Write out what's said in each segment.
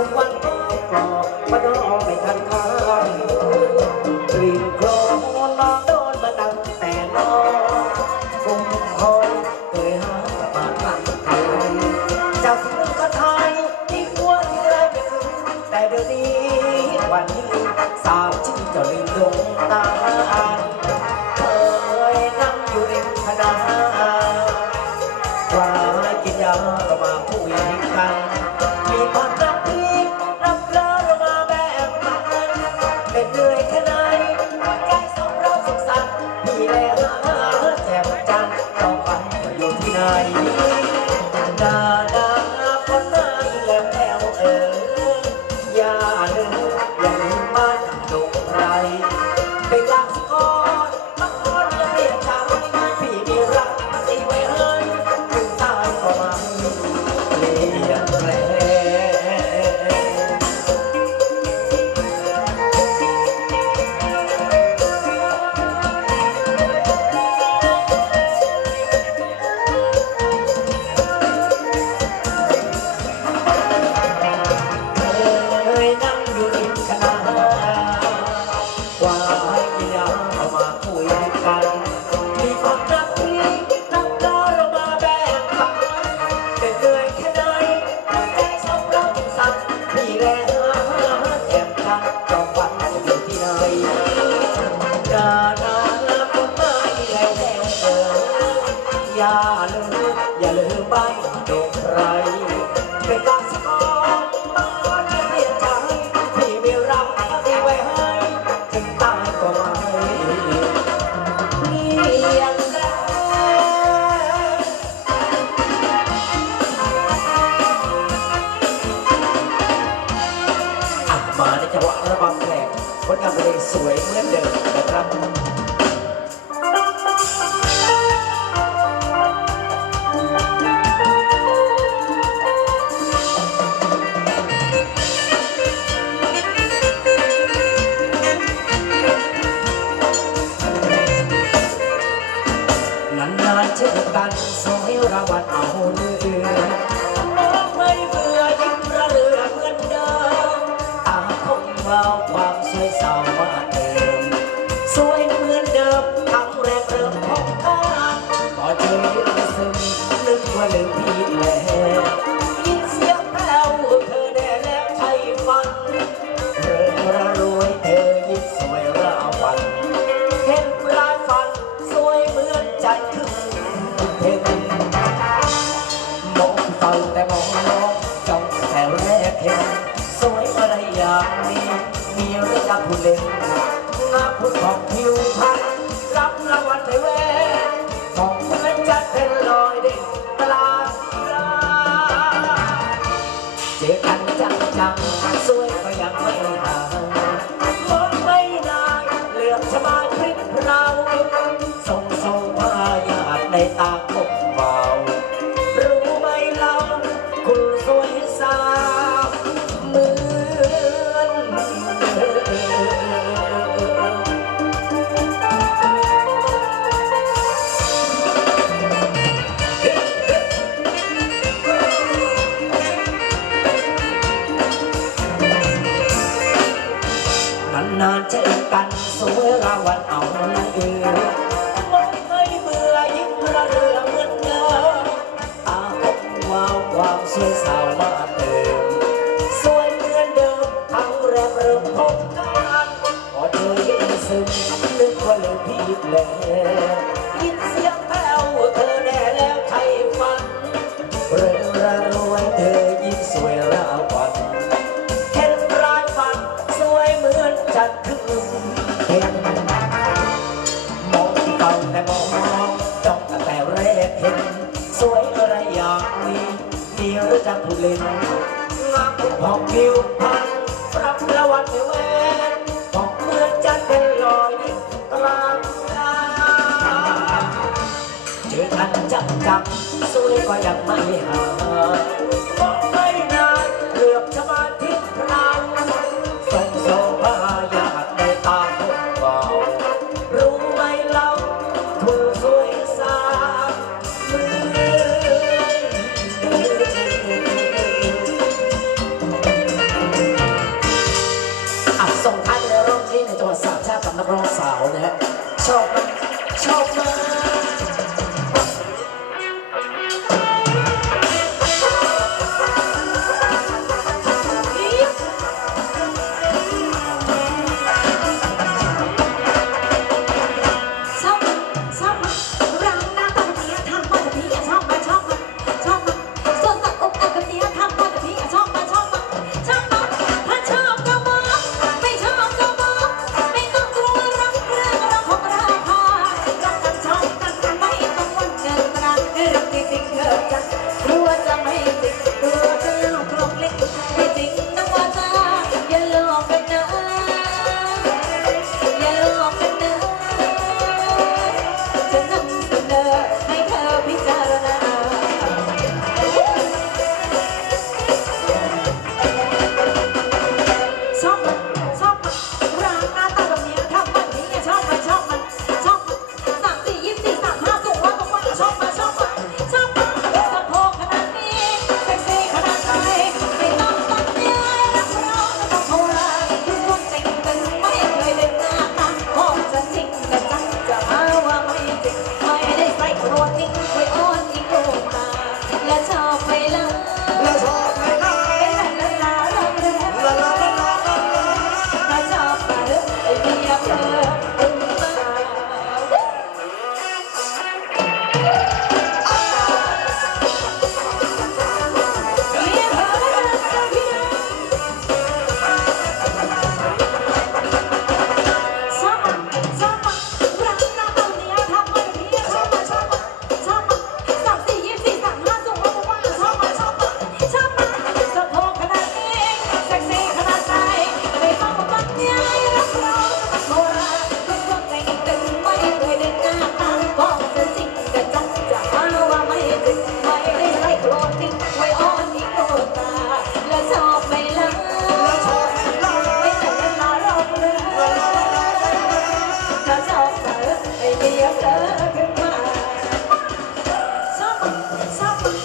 the one sweating it. What? กันจับจับสวยก็ยังไม่หาย อ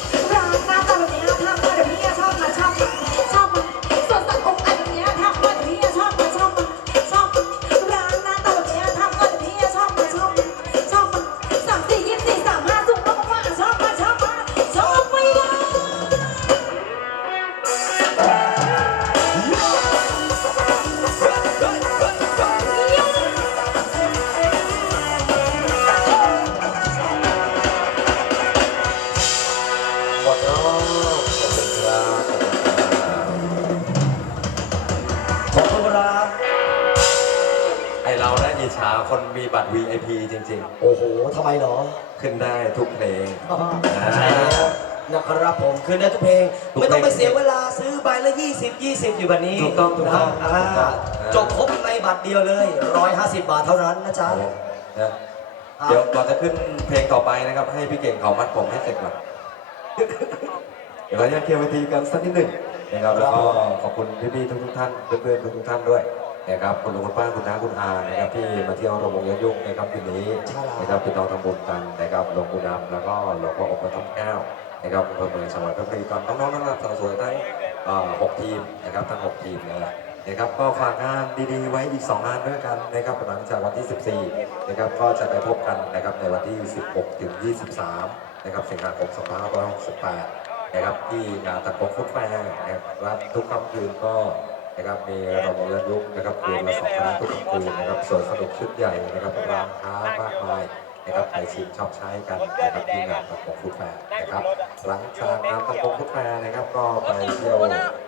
20 20อยู่แบบนี้ถูกต้องถูกต้องนะถูกต้อง อ่าจบครบในบัตรเดียวเลย 150 บาทเท่านั้นนะจ๊ะ นะเดี๋ยวก่อนจะขึ้นเพลงต่อไปนะครับ ให้พี่เก่งเขามัดผมให้เสร็จก่อนเดี๋ยวเราจะเคลียร์เวทีกันสักนิดหนึ่งนะครับแล้วก็ขอบคุณพี่ๆทุกๆท่านเพื่อนๆทุกๆท่านด้วยนะครับคุณลุงคุณป้าคุณน้าคุณอานะครับที่มาเที่ยวโรงยยุ่งนะครับคืนนี้ใช่แล้วนะครับพี่น้องทำบุญกันนะครับหลวงปู่ดำแล้วก็หลวงพ่ออบพระทองแก้วนะครับอำเภอเมืองจังหวัดเพชรบุรีกับน้องๆนักเรียนสาวสวยทั้งเอ่อ หกทีมนะครับทั้งหกทีมเลยนะครับก็ฝากงานดีๆไว้อีก2งานด้วยกันนะครับหลังจากวันที่ 14นะครับก็จะไปพบกันนะครับในวันที่ 16ถึง23นะครับสิงหาคม2568นะครับที่งานตะกฟุตแฟร์นะครับทุกค่ำคืนก็นะครับมีรางวัลย้อนยุคนะครับคืนละสองครั้งทุกค่ำคืนนะครับสวนสนุกชุดใหญ่นะครับร้านค้ามากมาย นะครับไปชิมชอบใช้กันนะครับที่งานตะกงฟุตแฟร์นะครับ หลังจากงานตะกงฟุตแฟร์นะครับก็ไปเที่ยว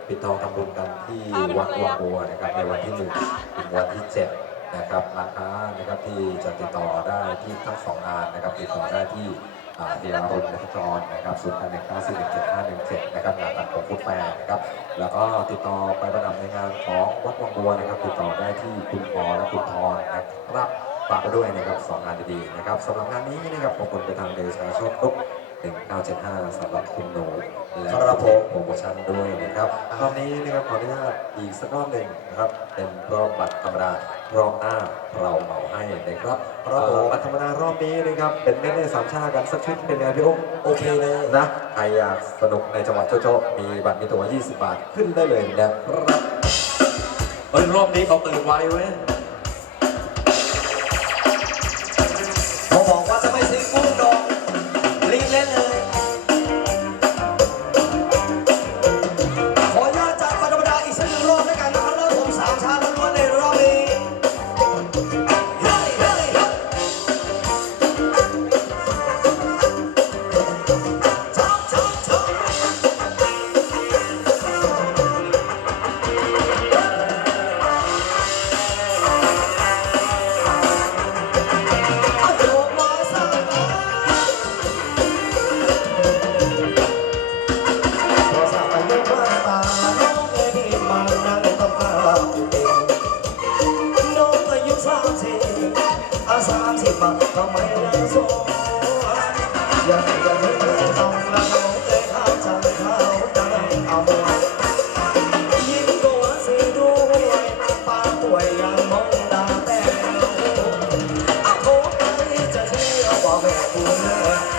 ปิดทองทำบุญกันที่วัดวังบัวนะครับในวันที่หนึ่งถึงวันที่เจ็ดนะครับร้านค้านะครับที่จะติดต่อได้ที่ทั้งสองงานนะครับติดต่อได้ที่อ่าเดียรุณนัทกรนะครับศูนย์การหนึ่งเก้าสี่หนึ่งเจ็ดห้าหนึ่งเจ็ดนะครับงานตะกงฟุตแฟร์นะครับ แล้วก็ติดต่อไปประดับในงานของวัดวังบัวนะครับ ติดต่อได้ที่คุณพอและคุณทรนะครับ ฝากไว้ด้วยนะครับสองงานดีๆนะครับสำหรับงานนี้นะครับขอบคุณไปทางเดชาโชคกรุ๊ป1975สำหรับคุณโหนและครับผมโปรโมชั่นด้วยนะครับรอบนี้นะครับขออนุญาตอีกสักรอบหนึ่งนะครับ เป็นรอบบัตรธรรมดารอบหน้าเราเหมาให้นะครับครับผมเอ่อบัตรธรรมดารอบนี้นะครับเป็นเล่นในสามชาติกันสักชุดเป็นไงพี่โอ๊คโอเคเลยนะใครอยากสนุกในจังหวัดโจ๊ะๆมีบัตรมีตั๋ว20 บาทขึ้นได้เลยนะครับเฮ้ยรอบนี้เขาตื่นไวเว้ย Oh,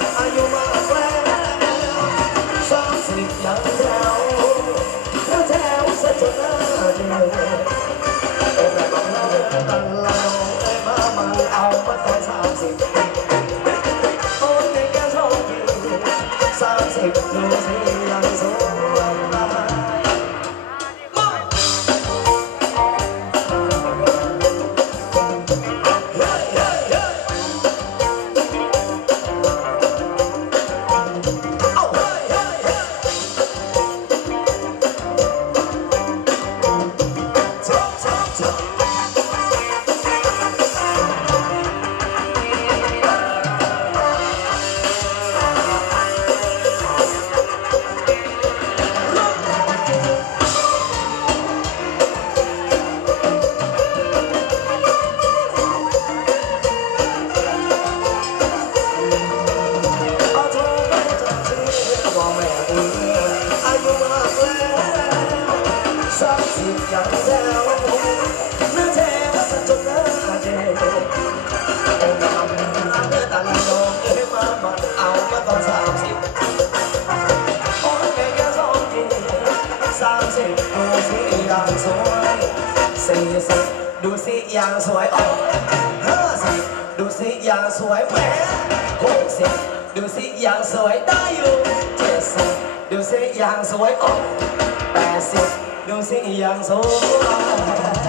สี่สิดูสิอย่างสวยโอ้ห้าสิดูสิอย่างสวยแหมหกสิดูสิอย่างสวยได้อยู่เจ็ดสิดูสิอย่างสวยโอ้แปดสิดูสิอย่างสวย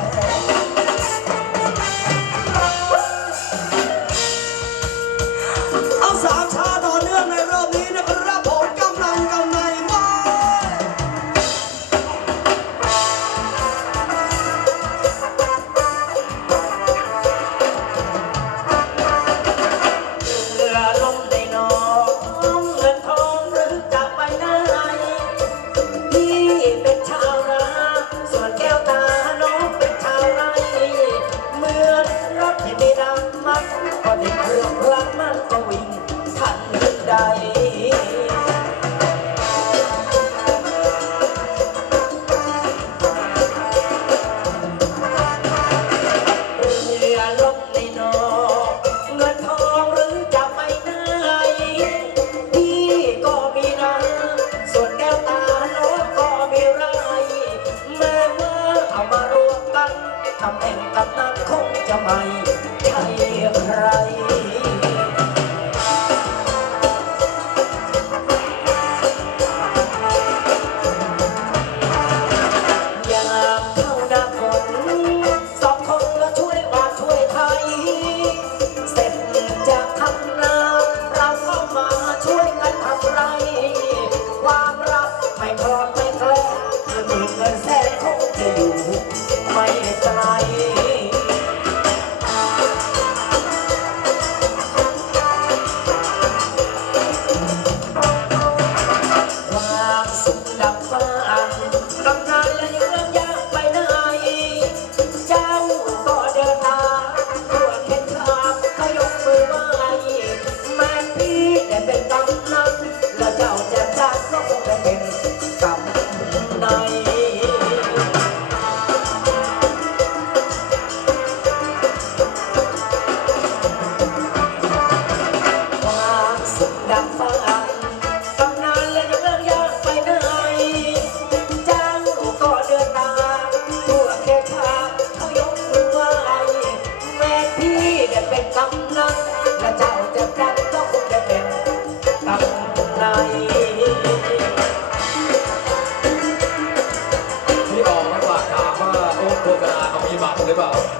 해봐.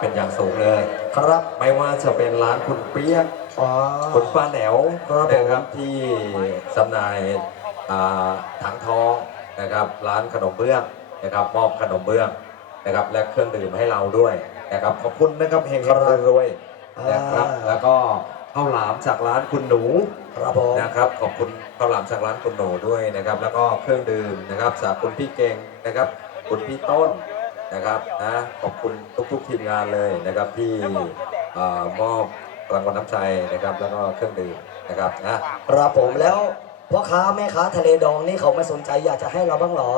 คุณนะครับเป็นอย่างสูงเลย ครับไม่ว่าจะเป็นร้านคุณเปียกอ๋อ คุณป้าแหนวครับผม นะครับที่จำหน่ายอ่าถังทองนะครับ ร้านขนมเบื้องนะครับมอบขนมเบื้องนะครับ และเครื่องดื่มให้เราด้วยนะครับขอบคุณนะครับเฮงๆรวยๆนะครับ แล้วก็ข้าวหลามจากร้านคุณหนู ครับผม นะครับขอบคุณข้าวหลามจากร้านคุณหนูด้วยนะครับ แล้วก็เครื่องดื่มนะครับจากคุณพี่เก่งนะครับ คุณพี่ต้น นะครับนะขอบคุณทุกๆทีมงานเลยนะครับที่เอ่อมอบรางวัลน้ำใจนะครับ แล้วก็เครื่องดื่มนะครับนะครับผมแล้วพ่อค้าแม่ค้าทะเลดองนี่เขาไม่สนใจอยากจะให้เราบ้างเหรอ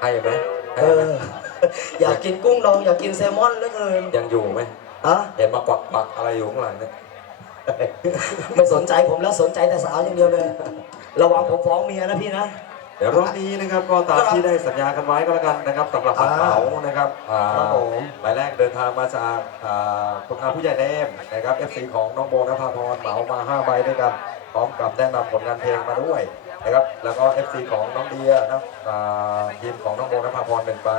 ให้ไหมให้เอไหมออยากกินกุ้งดองอยากกินแซลมอนเหลือเกินยังอยู่ไหมอะเห็นมากวักปักอะไรอยู่ข้างหลังเนี่ยไม่สนใจผมแล้วสนใจแต่สาวอย่างเดียวเลย ระวังผมฟ้องเมียนะพี่นะ เดี๋ยวรอบนี้นะครับก็ตามที่ได้สัญญากันไว้ก็แล้วกันนะครับสำหรับบัตรเหมานะครับอ่าครับผมหมายแรกเดินทางมาจากอ่าคุณอาผู้ใหญ่เนมนะครับ FC ของน้องโบนภาพรเหมามา 5 ใบด้วยกันพร้อมกับแนะนำผลงานเพลงมาด้วยนะครับแล้วก็ FC ของน้องเดียนะอ่าทีมของน้องโบนภาพรหนึ่งใบ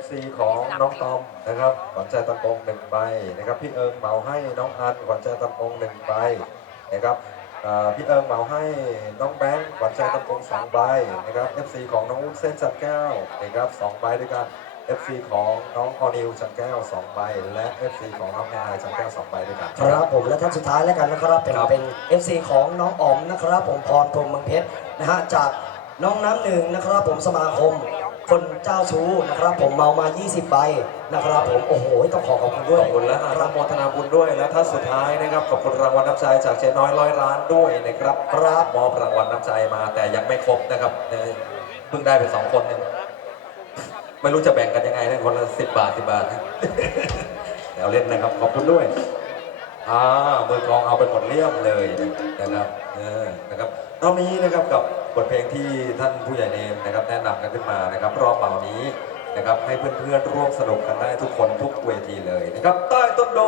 FC ของน้องตอมนะครับขวัญใจตะกงหนึ่งใบนะครับพี่เอิงเหมาให้น้องอันขวัญใจตะกงหนึ่งใบนะครับอ่า พี่เอิงเหมาให้น้องแบงค์ขวัญใจตะกงสองใบนะครับ FC ของน้องวุ้นเส้นจัดแก้วนะครับสองใบด้วยกัน FC ของน้องออนิวจัดแก้วสองใบ และ FC ของน้องแอนไอจัดแก้วสองใบด้วยกัน ครับผมและท่านสุดท้ายแล้วกันนะครับเป็นครับ เป็น FC ของน้องอ๋อมนะครับผมพรพรหมเมืองเพชรนะฮะจากน้องน้ำหนึ่งนะครับผมสมาคม คนเจ้าชู้นะครับผมเมามา 20 ใบ นะครับผมโอ้โหต้องขอขอบคุณด้วยขอบคุณและอนุโมทนาบุญด้วยและท่านสุดท้ายนะครับขอบคุณรางวัลน้ำใจจากเจ๊น้อยร้อยล้านด้วยนะครับครับมอบรางวัลน้ำใจมา แต่ยังไม่ครบนะครับเพิ่งได้ไปสองคนเองไม่รู้จะแบ่งกันยังไงนะคนละสิบบาทสิบบาทนะเดี๋ยวเล่นนะครับขอบคุณด้วยอ่ามือกองเอาไปหมดเลี่ยมเลยนะครับเออนะครับรอบนี้นะครับกับบทเพลงที่ท่านผู้ใหญ่เนมนะครับแนะนำกันขึ้นมานะครับ รอบเป่านี้ นะครับให้เพื่อนๆร่วมสนุกกันได้ทุกคนทุกเวทีเลยนะครับใต้ต้นโด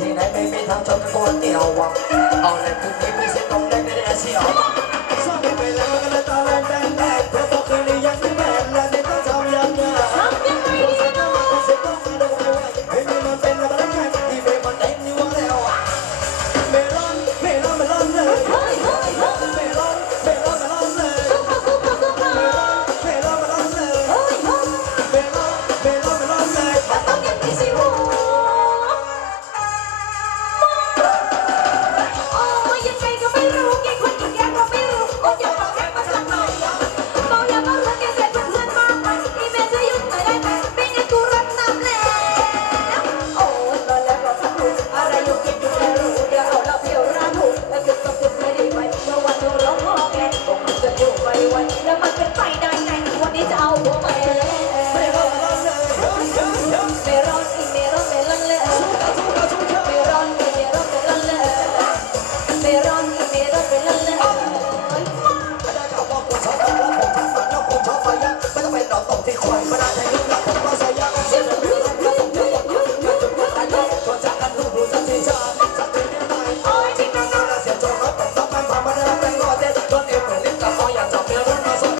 ที่ไหนไม่มีทางจนกวนเดียววะเอาเลยคืนนี้ไม่เสียตรงไหนไม่ได้เสีย